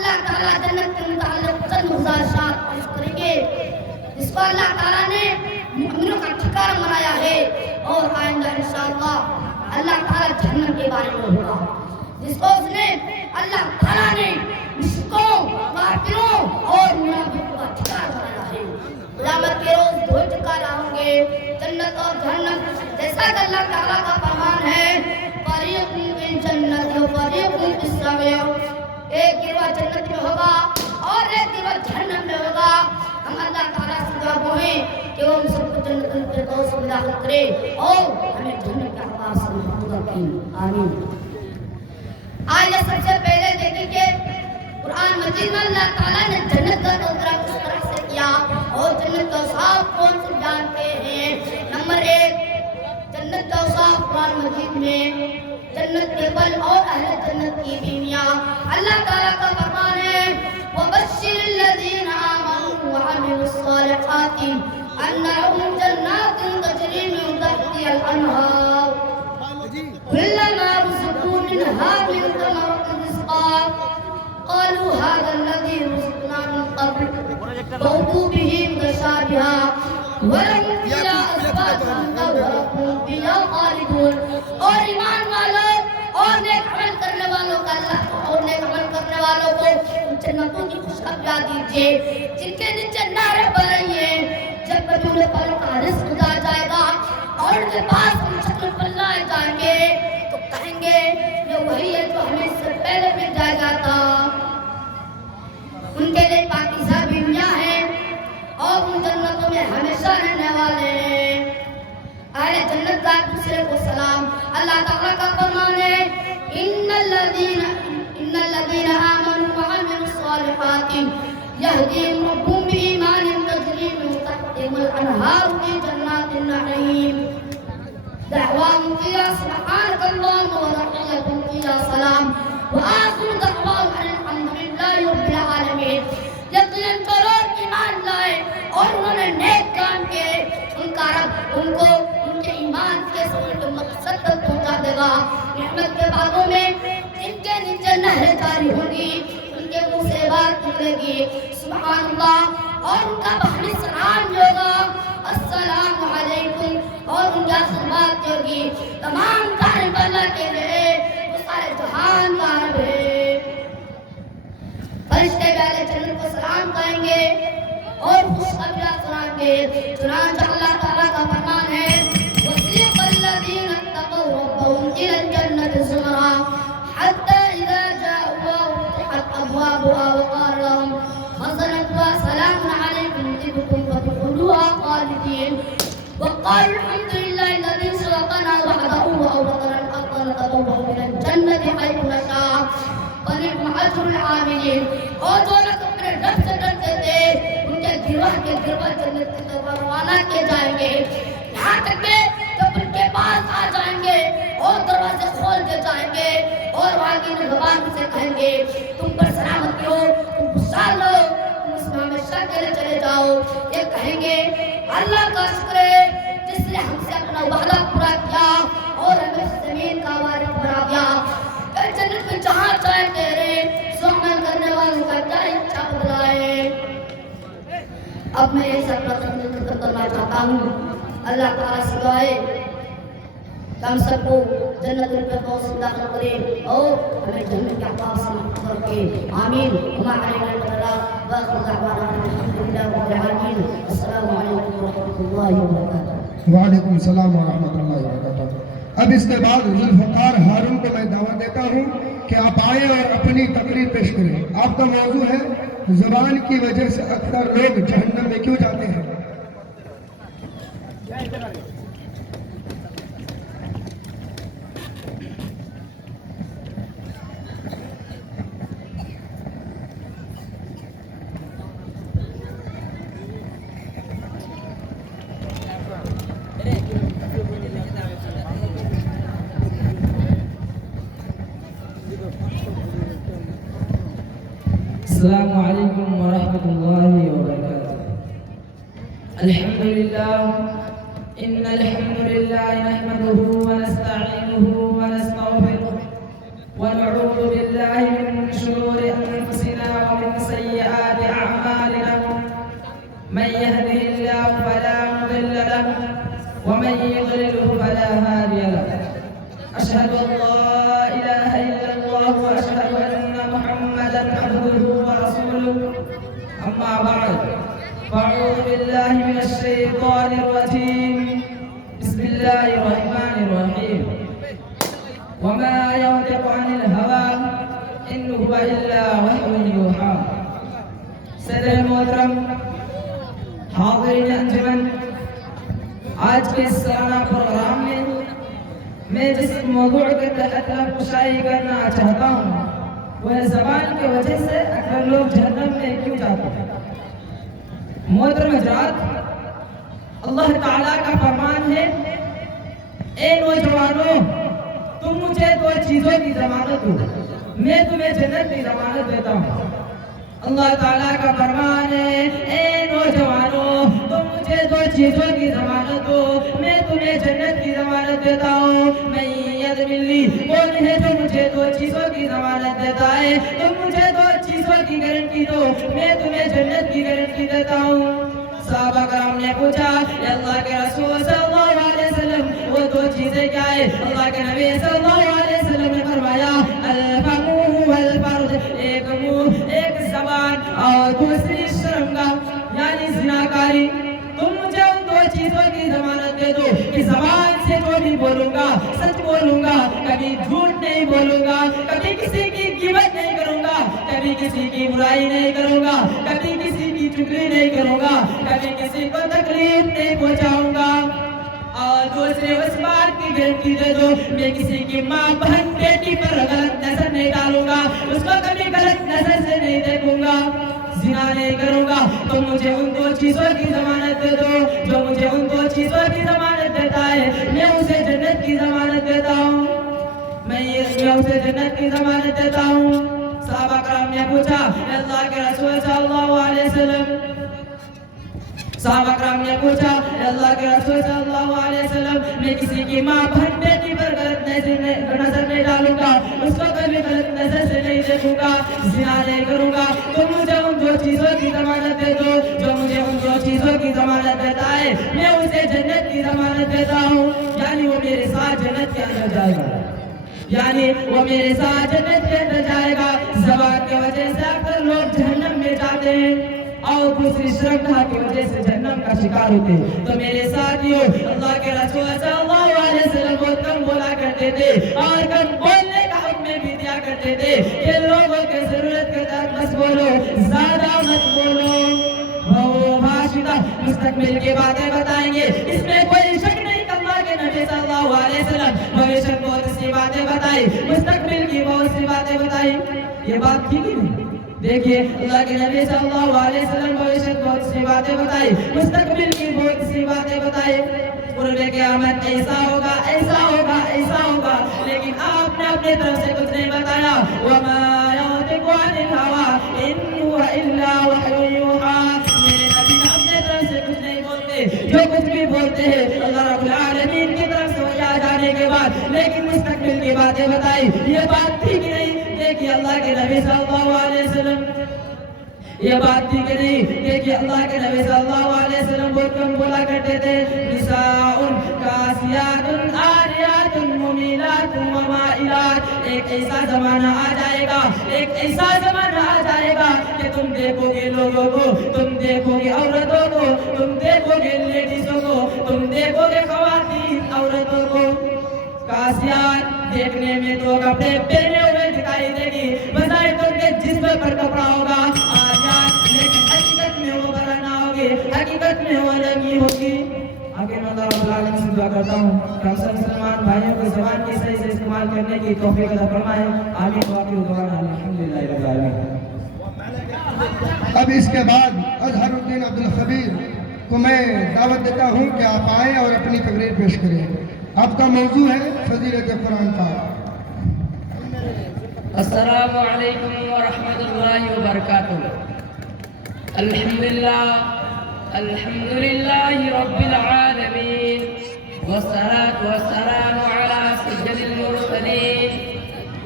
اللہ تعالیٰ جنت کے متعلق چند گزارشات پیش کریں گے جس کو اللہ تعالیٰ نے مومنوں کا ٹھکانہ بنایا ہے، اور آئندہ انشاءاللہ اللہ تعالیٰ جہنم کے بارے میں ہوگا جس کو اس نے اللہ تعالیٰ نے مشرکوں، کافروں اور منافقوں کا ٹھکانہ بنایا ہے۔ قیامت کے روز دو ٹھکانے ہوں گے، جنت اور جہنم، جیسا کہ اللہ تعالیٰ کا فرمان ہے فریق فی الجنت و فریق فی السعیر، ایک گروہ جنت میں ہوگا اور ایک گروہ جہنم میں ہوگا۔ ہم اللہ تعالیٰ سے دعا کریں کہ وہ ہم سب کو جنت الفردوس میں داخل کرے اور ہمیں جنت کے احباب سے محفوظ رکھے، آمین۔ آئیے سب سے پہلے دیکھیں کہ قرآن مجید میں اللہ تعالیٰ نے جنت کا تذکرہ کس طرح سے کیا اور جنت کا اوصاف کون سے جانتے ہیں۔ نمبر 1، جنت کا اوصاف قرآن مجید میں جنت کے پھل اور اہل جنت کی بیویاں۔ اللہ تعالیٰ کا فرمان ہے وَبَشِّرِ الَّذِينَ آمَنُوا وَعَمِلُوا الصَّالِحَاتِ أَنَّ لَهُمْ جَنَّاتٍ تَجْرِي مِن تَحْتِهَا الْأَنْهَارُ كُلَّمَا رُزِقُوا مِنْهَا مِن ثَمَرَةٍ رِزْقًا قَالُوا هَذَا الَّذِي رُزِقْنَا مِن قَبْلُ وَأُتُوا بِهِ مُتَشَابِهًا وَلَهُمْ فِيهَا أَزْوَاجٌ مُطَهَّرَةٌ هُمْ فِيهَا خَالِدُونَ۔ اور ایمان والوں اور نیک عمل کرنے والوں کا کو جنتوں کی خوشخبری دیجیے جن کے نیچے نہریں بہ رہی ہیں، جب کبھی انہیں پھلوں کا رزق دیا جائے گا اور ان کے پاس شکل پھل لائے جائیں گے تو کہیں گے یہ وہی ہے جو ہمیں اس سے پہلے مل جائے تھا۔ ان کے لیے پاکیزہ بیویاں ہیں اور ان جنتوں میں ہمیشہ رہنے والے ہیں۔ اہل جنت کا ایک دوسرے کو سلام۔ اللہ تعالیٰ کا فرمان ہے ان الذین آمنوا وعملوا الصالحات یہدیہم ربہم بإیمانہم تجری من تحتہم الانہار فی جنات النعیم دعواہم فیہا سبحانک اللہم وتحیتہم فیہا سلام وآخر دعواہم ان الحمد للہ رب العالمین۔ یقیناً جو لوگ ایمان لائے اور انہوں نے نیک کام کیے، ان کا رب ان کو ان کے ایمان کے سبب کے مقصد تک پہنچا دے گا۔ رحمت کے باغوں میں جن کے نیچے نہریں جاری ہوں گی، ان کے منہ سے بات نکلے گی سبحان اللہ، اور ان کا باہمی سلام جو ہوگا السلام علیکم، اور ان کی آخر بات جو ہوگی تمام تعریف اللہ کے لیے، وہ سارے جہان کا رب ہے۔ فرشتے بھی اہل جنت کو سلام کہیں گے اور خوشخبریاں سنائیں گے۔ چنانچہ اللہ تعالیٰ کا فرمان ہے وَسِيقَ الَّذِينَ اتَّقَوْا رَبَّهُمْ إِلَى الْجَنَّةِ زُمَرًا حَتَّى إِذَا جَاءُوهَا وَفُتِحَتْ أَبْوَابُهَا وَقَالَ لَهُمْ خَزَنَتُهَا سَلَامٌ عَلَيْكُمْ طِبْتُمْ فَادْخُلُوهَا خَالِدِينَ وَقَالُوا الْحَمْدُ لِلَّهِ الَّذِي صَدَقَنَا وَعْدَهُ وَأَوْرَثَنَا الْأَرْضَ نَتَبَوَّأُ مِنَ الْجَنَّةِ حَيْثُ نَشَاءُ وَنِعْمَ أَجْرُ الْعَامِلِينَ۔ اور جو لوگ اپنے رب سے ڈرتے تھے ان کے گروہ جنت کی طرف روانہ کیے جائیں گے، یہاں تک کہ جب ان کے پاس آ جائیں گے اور دروازے کھول دے جائیں گے اور وہاں کی نگہبان سے کہیں گے تم پر سلامتی ہو، تم خوشحال ہو، تم اس میں ہمیشہ کے لیے چلے جاؤ۔ یہ کہیں گے اللہ کا شکر ہے جس نے ہم سے اپنا وعدہ پورا کیا اور ہمیں زمین کا وارث بنا دیا۔ اے جنت میں جہاں چاہے تیرے سو عمل کرنے والوں کا کیا اچھا بدلا ہے۔ اب میں یہ سب ذکر کرنا چاہتا ہوں۔ اللہ تعالیٰ سے دعا ہے کہ ہم سب کو جنت الفردوس میں داخل کرے اور ہمیں جنت کے احباب سے محفوظ رکھے، آمین۔ وما علینا الا البلاغ وآخر دعوانا ان الحمد للہ رب العالمین۔ السلام علیکم ورحمۃ اللہ وبرکاتہ۔ وعلیکم السلام ورحمۃ اللہ وبرکاتہ۔ اب اس کے بعد ذوالفقار ہارون کو میں دعوت دیتا ہوں کہ آپ آئیں اور اپنی تقریر پیش کریں۔ آپ کا موضوع ہے زبان کی وجہ سے اکثر لوگ جہنم میں کیوں جاتے ہیں۔ السلام علیکم ورحمۃ اللہ وبرکاتہ۔ الحمد للہ ان الحمد للہ نحمده ونستعینه ونستغفره ونعوذ بالله من شرور أنفسنا ومن سيئات أعمالنا من يهده الله فلا مضل له ومن يضلله فلا هادي له أشهد أن لا إله إلا الله وأشهد أن محمدا عبده ورسوله أما بعد فأعوذ بالله من الشيطان الرجيم بسم الله الرحمن الرحيم وما ينطق عن الهوى إن هو إلا وحي يوحى صدر محترم حاضرین انجمن آج کے اس سالانہ پروگرام میں جس موضوع کے تحت کشائی کرنا چاہتا ہوں وہ ہے زبان کی وجہ سے اکثر لوگ جہنم میں کیوں جاتے ہیں۔ محترم حضرات، اللہ تعالیٰ کا فرمان ہے اے نوجوانوں تم مجھے دو چیزوں کی ضمانت دو میں تمہیں جنت کی ضمانت دیتا ہوں۔ اللہ تعالیٰ کا فرمان ہے اے نوجوانوں تم مجھے دو چیزوں کی ضمانت دو میں تمہیں جنت کی ضمانت دیتا ہوں۔ میں یدملی کون ہے جو مجھے دو چیزوں کی ضمانت دیتا ہے؟ تم مجھے دو چیزوں کی گارنٹی دو میں تمہیں جنت کی گارنٹی دیتا ہوں۔ صحابہ کرام نے پوچھا یا اللہ کے رسول صلی اللہ علیہ وسلم وہ دو چیزیں کیا ہے؟ اللہ کے نبی صلی اللہ علیہ وسلم نے فرمایا الفم والفرج، ایک منہ ایک زبان اور دوسری شرمگاہ یعنی زناکاری۔ تم مجھے ان دو چیزوں کی ضمانت دے دو کہ زبان سے جو بھی بولوں گا سچ بولوں گا، کبھی جھوٹ نہیں بولوں گا، کبھی کسی کی غیبت نہیں کروں گا، کبھی کسی کی برائی نہیں کروں گا، کبھی کسی کی چغلی نہیں کروں گا، کبھی کسی کو تکلیف نہیں پہنچاؤں گا۔ اور دوسرے اس بات کی گارنٹی دے دو میں کسی کی ماں بہن بیٹی پر غلط نظر نہیں ڈالوں گا، اس کو کبھی غلط نظر سے نہیں دیکھوں گا، زنا نہیں کروں گا۔ تو مجھے ان دو چیزوں کی ضمانت دے دو، جو مجھے ان دو چیزوں کی ضمانت دیتا ہے میں اسے جنت کی ضمانت دیتا ہوں، میں اسے جنت کی ضمانت دیتا ہوں۔ صحابہ کرام نے پوچھا اللہ کے رسول صلی اللہ علیہ وسلم صحابہ کرام نے پوچھا اللہ کے رسول صلی اللہ علیہ وسلم میں کسی کی ماں بہن بیٹی پر غلط نظر نہیں ڈالوں گا، اس کو کبھی غلط نظر سے نہیں دیکھوں گا، زنا نہیں کروں گا، تو مجھے ان دو چیزوں کی ضمانت دے دو، جو مجھے ان دو چیزوں کی ضمانت دیتا ہے میں اسے جنت کی ضمانت دیتا ہوں۔ یعنی وہ میرے ساتھ جنت کے اندر جائے گا، یعنی وہ میرے ساتھ جنت کے اندر جائے گا۔ زبان کی وجہ سے اکثر لوگ جہنم میں جاتے ہیں اور دوسری شرمگاہ کی وجہ سے جہنم کا شکار ہوتے ہیں۔ تو میرے ساتھیوں اللہ کے رسول صلی اللہ علیہ وسلم بہت کم بولا کرتے تھے اور کم بولنے کا حکم بھی دیا کرتے تھے کہ لوگوں کے ضرورت کے تحت بس بولو، زیادہ مت بولو۔ وہ بھاشدہ مستقبل کی باتیں بتائیں گے، اس میں کوئی شک نہیں کہ اللہ کے نبی صلی اللہ علیہ وسلم بھوشیہ بہت سی باتیں بتائی، مستقبل کی بہت سی باتیں بتائی۔ یہ بات ٹھیک ہی نہیں؟ دیکھیے اللہ کے نبی صلی اللہ علیہ وسلم بھوشیہ بہت سی باتیں بتائی، مستقبل کی بہت سی باتیں بتائی۔ قرب قیامت ایسا ہوگا ایسا ہوگا ایسا ہوگا، لیکن آپ نے اپنے طرف سے کچھ نہیں بتایا۔ وَمَا يَنطِقُ عَنِ الْهَوَىٰ إِنْ هُوَ إِلَّا وَحْيٌ يُوحَىٰ، میرے نبی اپنے طرف سے کچھ نہیں بولتے، جو کچھ بھی بولتے ہیں اللہ رب العالمین کی طرف سے وحی آ جانے کے بعد، لیکن مستقبل کی باتیں بتائی، یہ بات تھی کہ نہیں؟ دیکھیے اللہ کے نبی صلی اللہ علیہ وسلم یہ بات تھی کہ نہیں؟ دیکھیے اللہ کے نبی صلی اللہ علیہ وسلم بہت کم بولا کرتے تھے نساء کاسیات عاریات ممیلات ومائلات۔ ایک ایسا زمانہ آ جائے گا، ایک ایسا زمانہ آ جائے گا کہ تم دیکھو گے لوگوں کو، تم دیکھو گے عورتوں کو، تم دیکھو گے لیڈیزوں کو، تم دیکھو گے خواتین عورتوں کو۔ کاسیات دیکھنے میں تو کپڑے پہنے ہوئے دکھائی دے گی، بظاہر تو کے جسم پر کپڑا ہوگا، لیکن حقیقت میں وہ برانا ہوگی، حقیقت میں وہ ننگی ہوگی۔ آگے میں اللہ رب العالمین سے دعا کرتا ہوں کہ ہم سب مسلمان بھائیوں کو زبان کی صحیح سے استعمال کرنے کی توفیق عطا فرمائے۔ آمین وآخر دعوانا الحمدللہ رب العالمین۔ اب اس کے بعد اظہر الدین عبدالخبیر کو میں دعوت دیتا ہوں کہ آپ آئیں اور اپنی تقریر پیش کریں۔ آپ کا موضوع ہے فضیلت قرآن پاک۔ السلام علیکم ورحمۃ اللہ وبرکاتہ۔ الحمد للہ رب العالمین والصلاة والسلام على سید المرسلین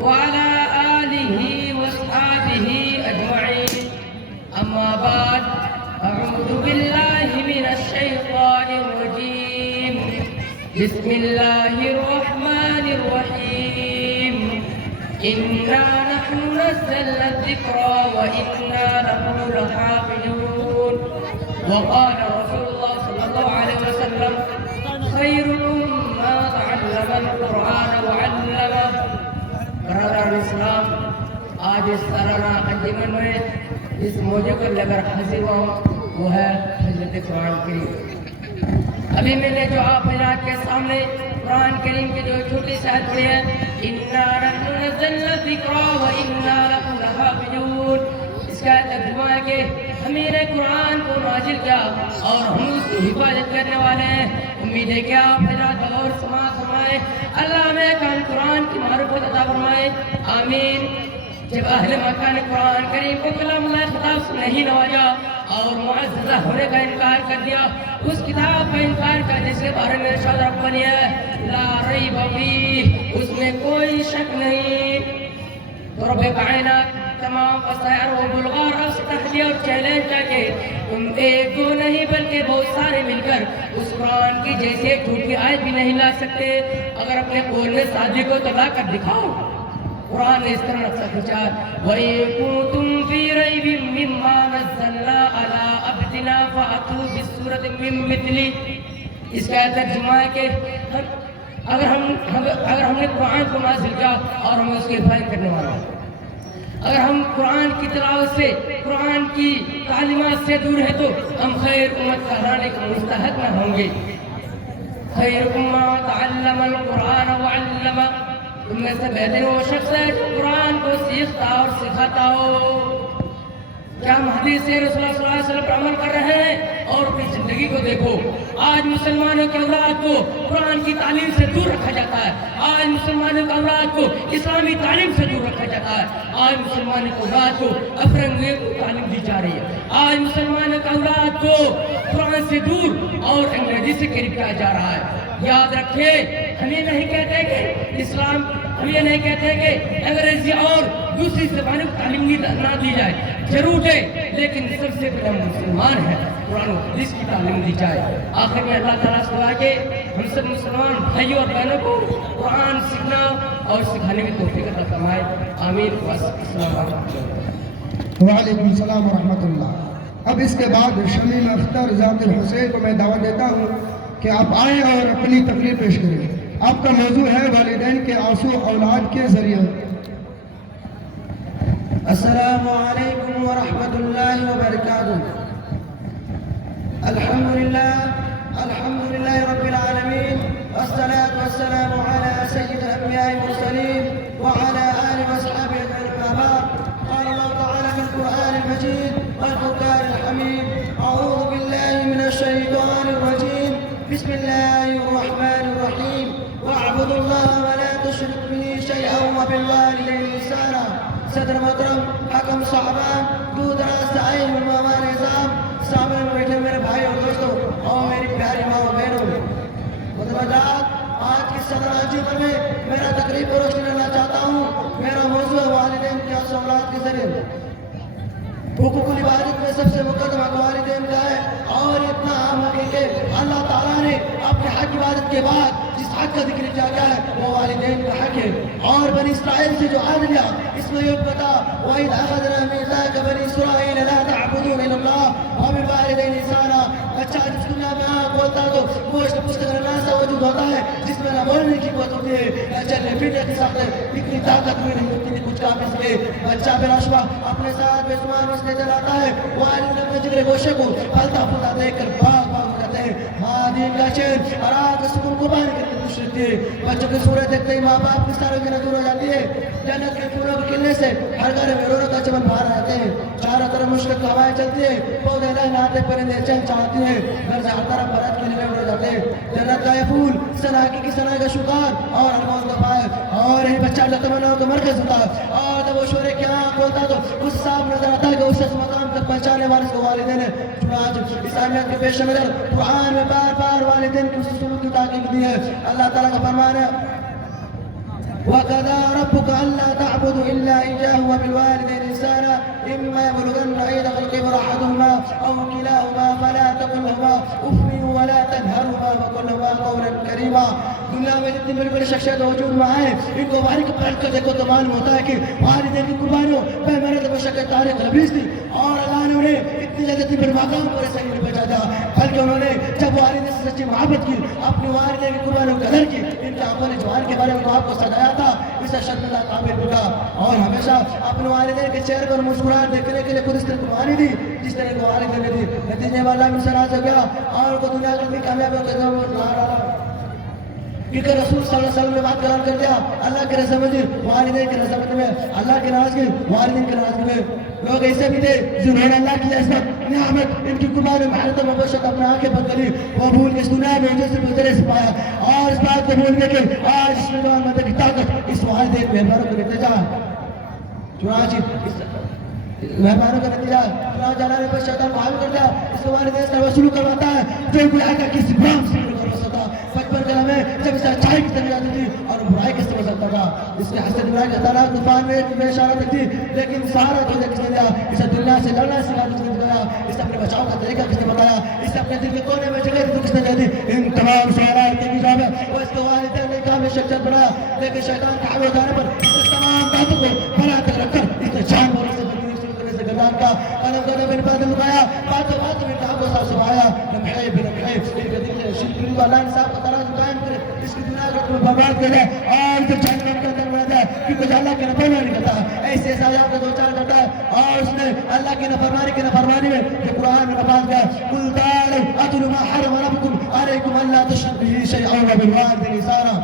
وعلى آلہ بسم الله الرحمن الرحيم إنا نحن نزلنا الذكر وإنا له لحافظون وقال رسول الله صلى الله عليه وسلم خيركم ما تعلم القرآن وعلمه. برادران اسلام، آج اس سالانہ انجمن میں اس موضوع کو لے کر حاضر ہوا وہ ہے حضرت قرآن کریم. ابھی میں نے جو آپ حضرات کے سامنے قرآن کریم کی جو چھوٹی سی آیت پڑھی ہے اِنَّا نَحْنُ نَزَّلْنَا الذِّكْرَ وَإِنَّا لَهُ لَحَافِظُونَ، اس کا ترجمہ ہے کہ ہمیں نے قرآن کو نازل کیا اور ہم اس کی حفاظت کرنے والے ہیں. امید ہے کہ آپ حضرات اور سماعت فرمائیں. اللہ ہمیں کان قرآن کی معرفت عطا فرمائے. آمین. جب اہل مکہ نے قرآن کریم کو کلام اللہ خطاب سے نہیں نوازا اور معززہ ہونے کا انکار کر دیا، اس کتاب کا انکار کر جس کے بارے میں ارشاد ربانی ہے لا ریب فیہ، اس میں کوئی شک نہیں. تو رب کائنات تمام وسائر و بلغار سے تحدیہ اور چیلنج کیا کہ تم ایک دو نہیں بلکہ بہت سارے مل کر اس قرآن کی جیسے جھوٹی آیت بھی نہیں لا سکتے. اگر اپنے قول میں صادق کو تو لا کر دکھاؤ. قرآن نے اس طرح نقصہ کھینچا وَإِن كُنتُمْ فِي رَيْبٍ مِّمَّا نَزَّلْنَا عَلَىٰ عَبْدِنَا فَأْتُوا بِسُورَةٍ مِّن مِّثْلِهِ. اس کا ترجمہ ہے کہ اگر ہم نے قرآن کو نازل کیا اور ہمیں اس کی حفاظت کرنے والا ہے، اگر ہم قرآن کی تلاوت سے قرآن کی تعلیمات سے دور ہیں تو ہم خیر امت کہلانے کے مستحق نہ ہوں گے. خیرکم من تعلم القرآن وعلمہ، تم میں سے بہتر وہ شخص ہے جو قرآن کو سیکھتا اور سکھاتا ہو. کیا ہم حدیث رسول اللہ صلی اللہ علیہ وسلم پر عمل کر رہے ہیں؟ اور اپنی زندگی کو دیکھو. آج مسلمانوں کے اولاد کو قرآن کی تعلیم سے دور رکھا جاتا ہے. آج مسلمانوں کے اولاد کو اسلامی تعلیم سے دور رکھا جاتا ہے. آج مسلمانوں کے اولاد کو افرنگی کو تعلیم دی جا رہی ہے. آج مسلمانوں کے اولاد کو قرآن سے دور اور انگریزی سے قریب کیا جا رہا ہے. یاد رکھیں، ہم یہ نہیں کہتے کہ اسلام، ہم یہ نہیں کہتے کہ انگریزی اور دوسری زبانوں کو تعلیم نہ دی جائے، ضرور دے، لیکن سب سے پہلے ہم مسلمان ہیں، قرآن و حدیث کی تعلیم دی جائے. آخر میں اللہ تعالیٰ سے دعا کہ ہم سب مسلمان بھائیوں اور بہنوں کو قرآن سیکھنا اور سکھانے کی توفیق عطا فرمائے. آمین. السلام علیکم. وعلیکم السلام ورحمۃ اللہ. اب اس کے بعد شمیم اختر ذاکر حسین کو میں دعوت دیتا ہوں کہ آپ آئیں اور اپنی تقریر پیش کریں. آپ کا موضوع ہے والدین کے آنسو اولاد کے ذریعے. السلام علیکم ورحمۃ اللہ وبرکاتہ. الحمد للہ رب العالمین والصلاة والسلام على سید الانبیاء المرسلین وعلى آلہ وصحبہ اجمعین. اما بعد، قال اللہ تعالی في القرآن المجید والفرقان الحمید: اعوذ باللہ من الشیطان الرجیم، بسم اللہ الرحمن الرحیم، واعبدوا اللہ ولا تشرکوا به شیئا وبالوالدین احسانا. صدر محترم، حکم صاحبان، دور دراز سے آئے مہمان اعظام، سامنے میں بیٹھے میرے بھائی اور دوستوں اور میری پیاری ماں و بہنوں، مدرجات، آج کی صدر انجمن میں میرا تقریب کو روشنی ڈالنا چاہتا ہوں. میرا موضوع ہے والدین کے آنسو اولاد کے ذریعے. حقوق العبادت میں سب سے مقدم حق والدین کا ہے اور اتنا عام ہے کہ اللہ تعالیٰ نے اپنے حق عبادت کے بعد جس حق کا ذکر کیا گیا ہے وہ والدین کا حق ہے. اور بنی اسرائیل سے جو عہد لیا اس میں یہ بتا وَإِذْ أَخَذْنَا مِيثَاقَ بَنِي إِسْرَائِيلَ لَا تَعْبُدُونَ إِلَّا اللَّهَ وَبِالْوَالِدَيْنِ إِحْسَانًا. اچھا، جس دنیا میں بولتا تو گوشت پستک اللہ سے وجود ہوتا ہے جس میں نہ بولنے کی قوت ہوتی ہے، نہ چلنے پھرنے کی سخت اتنی طاقت بھی نہیں ہوتی کچھ کام اس کے. بچہ بلا شبہ اپنے ساتھ بے شمار مسئلے چلاتا ہے، والد اپنے جگر گوشے کو پھلتا پھولتا دیکھ کر باغ باغ ہو جاتے ہیں. ماں دین کا چین اور آگ کا سکون قربان کرنے خوش رہتی ہے. بچوں کی صورت دیکھتے ہی ماں باپ کی سارے کی نظر ہو جاتی ہے. جنت کے پھولوں کے کھلنے سے ہر گھر میں رونق کا چمن باہر آتے ہیں. چاروں طرف مشکل ہوائیں چلتی ہیں، پودے لہلاتے پرندے چہل چاہتی ہیں، گھر سے ہر طرف برات کے لیے اڑ جاتے ہیں. جنت کا یہ پھول سناکی کی سنا کا شکار اور الموت کا پائے اور یہی بچہ اللہ تمناؤں کا مرکز ہوتا ہے. اور جب وہ شورے کیا بولتا تو اس صاحب نظر آتا ہے کہ اس مقام تک پہنچانے والے کو والدین ہے. آج اسلامیت کے پیش نظر قرآن میں بار بار والدین کی سلوک کی تاکید دی ہے. اللہ تعالیٰ کا فرمان ہے وَقَضَىٰ رَبُّكَ أَلَّا تَعْبُدُوا إِلَّا إِيَّاهُ وَبِالْوَالِدَيْنِ إِحْسَانًا إِمَّا يَبْلُغَنَّ عِندَكَ الْكِبَرَ أَحَدُهُمَا أَوْ كِلَاهُمَا فَلَا تَقُل لَّهُمَا أُفٍّ ولا تنهرهما وقل لهما قولا كريما. دنیا میں جتنی بڑی بڑی شخصیت وجود میں آئے ان کو باریک پلٹ کر دیکھو تو معلوم ہوتا ہے کہ والدین کی قربانیوں بے مرد مشقت تاریخ لبیز تھی اور اللہ نے انہیں اتنی زیادہ اتنی بڑی مقام پر صحیح نہیں پہنچا تھا بلکہ انہوں نے جب والدین سے سچی محبت کی اپنی والدین کی قربانیوں کی قدر کی ان کے اول جوان کے بارے میں آپ کو سجایا تھا اسے شرط اللہ قابل ہوگا اور ہمیشہ اپنے والدین کے چہرے پر مسکراہٹ دیکھنے کے لیے خود اس طرح قربانی دی جس طرح کو والدین نے دی نتیجے میں اللہ میں سراج ہو گیا اور کو دنیا کی کامیابیوں کے ضرور لا ڈالا کیونکہ رسول صلی اللہ علیہ وسلم نے بات قرار کر دیا اللہ کے رضامندی والدین کے رضامندی میں اللہ کے ناراضگی والدین کے ناراضگی میں لوگ ایسے بھی تھے جنہوں نے اللہ کی عزت نعمت ان کی قربانی محنت و مبشرت اپنے آنکھیں بند کری وہ بھول کے اس دنیا میں انجل سے گزرے سے پایا اور اس بات کو بھول گئے کہ آج اس نوجوان مردے کی طاقت اس والدین مہمانوں کا نتیجہ چنانچہ مہمانوں کا نتیجہ چنانچہ اللہ نے پر شیطان معاف کر دیا اس کے والدین سے وصول کرواتا ہے جو گناہ کا کسی برام سے نہیں کر سکتا بچپن کے لمحے جب اسے اچھائی کی سمجھ آتی تھی اور برائی کی سمجھ آتا تھا اس کے حسد برائی کا تعالیٰ طوفان میں ایک بے اشارہ تک تھی لیکن سہارا تو کس نے دیا اسے دنیا سے لڑنا سکھا کس نے دیا اسے اپنے بچاؤ کا طریقہ کس نے بتایا اسے اپنے دل کے کونے میں جگہ تو کس نے دے دی ان تمام سوالات کے جواب ہے وہ اس کے والدین نے کامل شخصیت بنایا لیکن شیطان کے حملے ہونے پر اس تمام باتوں کو بنا تک رکھ کر اس نے جان بولنے سے گردان کا قدم قدم میں بادل لگایا باتوں باتوں میں کہا کو صاف صفایا لمحے بلمحے ان کے دل سے شرک کو اللہ نے صاحب کو تراز قائم کرے اس کی دنیا کو برباد کر دے اور اسے جہنم کے اندر بنا دے کیونکہ اللہ کی نافرمانی کرتا ہے ایسے سایہ کا دو چار کرتا ہے اور اس نے اللہ کی نافرمانی میں جو قرآن میں نفاذ کیا قل تعالوا اتل ما حرم ربكم عليكم الا تشركوا به شيئا وبالوالدين احسانا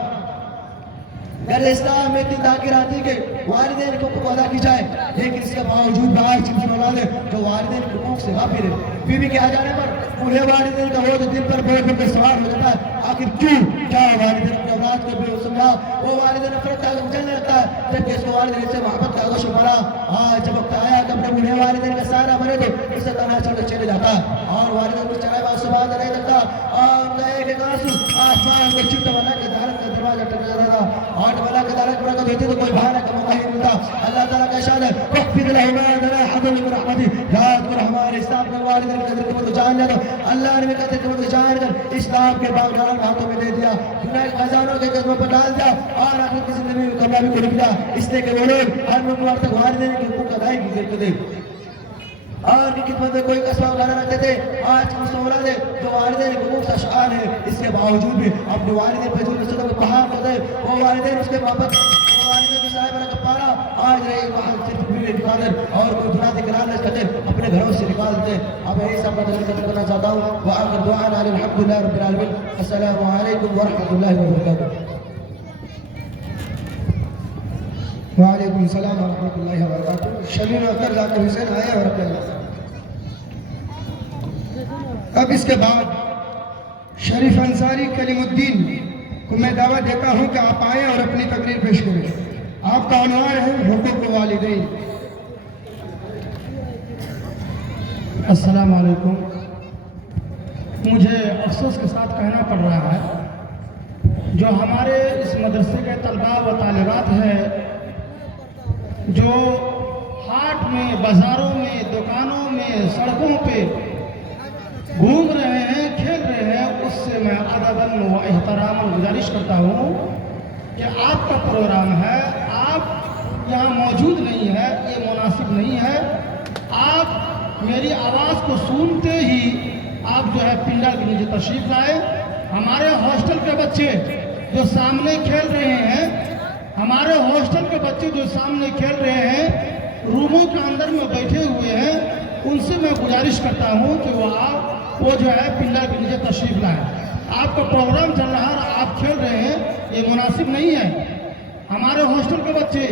اگر اسلام میں اتنی تاکیر آتی کہ والدین کے حقوق ادا کی جائے لیکن اس کے باوجود بعض چیزیں اولاد ہے جو والدین کے حقوق سے غافل ہے بیوی کے آ جانے پر پورے والدین کا وہ دل پر بوجھ پر سوار ہو جاتا ہے آخر کیوں کیا والدین اپنے اولاد کو بھی سمجھا وہ والدین نفرت کا جلنے لگتا ہے جبکہ اس کو والدین سے محبت کا گوشت مارا آج جب وقت آیا کہ اپنے بوڑھے والدین کا سہارا بنے تو اسے تنہا چھوڑ چلے جاتا ہے اور والدین کو چلائے بات سے بات نہیں لگتا اور گئے کہ آنسو آسمان کو چپتا بنا کے دارت کا دروازہ ٹک جاتا تھا اور اللہ کی دعوت برکت ہوتی تو کوئی بہانہ کا موقع ہی ملتا اللہ تعالیٰ کا ارشاد ہے وَاخْفِضْ لَهُمَا جَنَاحَ الذُّلِّ مِنْ رَحْمَتِهِ یاد کر ہمارے اسلام کے والدین کے قدر کو جان لیا تو اللہ نے بھی قدر کو جان کر اسلام کے باغان ہاتھوں میں دے دیا دنیا کے خزانوں کے قدموں پر ڈال دیا اور آخرت کی زندگی میں کامیابی کو لکھ دیا اس لیے کہ وہ لوگ ہر منوار تک والدین کے حقوق ادائیگی کرتے تھے اور کی خدمت میں کوئی قصبہ اگانا رکھتے تھے آج کی اولاد ہے جو والدین کے حقوق سے شعار ہے اس کے باوجود بھی اپنے والدین پر جو رسول کو بہا کرتے وہ والدین اس کے محبت والدین کی صاحب کا پارا آج رہے وہاں صرف میرے قادر اور کوئی دنیا کے نام قدر اپنے گھروں سے نکال دیتے اب یہی سب بات کرنا چاہتا ہوں وآخر دعانا الحمدللہ رب العالمین السلام علیکم ورحمۃ اللہ وبرکاتہ وعلیکم السلام ورحمۃ اللہ وبرکاتہ شمیم اختر ذاکر حسین آئے اور اپنے اب اس کے بعد شریف انصاری کلیم الدین کو میں دعوت دیتا ہوں کہ آپ آئیں اور اپنی تقریر پیش کریں آپ کا عنوان ہے حقوق والدین السلام علیکم مجھے افسوس کے ساتھ کہنا پڑ رہا ہے جو ہمارے اس مدرسے کے طلباء و طالبات ہیں جو ہاٹ میں بازاروں میں دکانوں میں سڑکوں پہ گھوم رہے ہیں کھیل رہے ہیں اس سے میں ادباً و احتراماً گزارش کرتا ہوں کہ آپ کا پروگرام ہے آپ یہاں موجود نہیں ہے یہ مناسب نہیں ہے آپ میری آواز کو سنتے ہی آپ جو ہے پنڈال کے نیچے تشریف لائے ہمارے ہاسٹل کے بچے جو سامنے کھیل رہے ہیں ہمارے ہاسٹل کے بچے جو سامنے کھیل رہے ہیں روموں کے اندر میں بیٹھے ہوئے ہیں ان سے میں گزارش کرتا ہوں کہ وہ جو ہے پنڈال کے نیچے تشریف لائیں آپ کا پروگرام چل رہا ہے اور آپ کھیل رہے ہیں یہ مناسب نہیں ہے ہمارے ہاسٹل کے بچے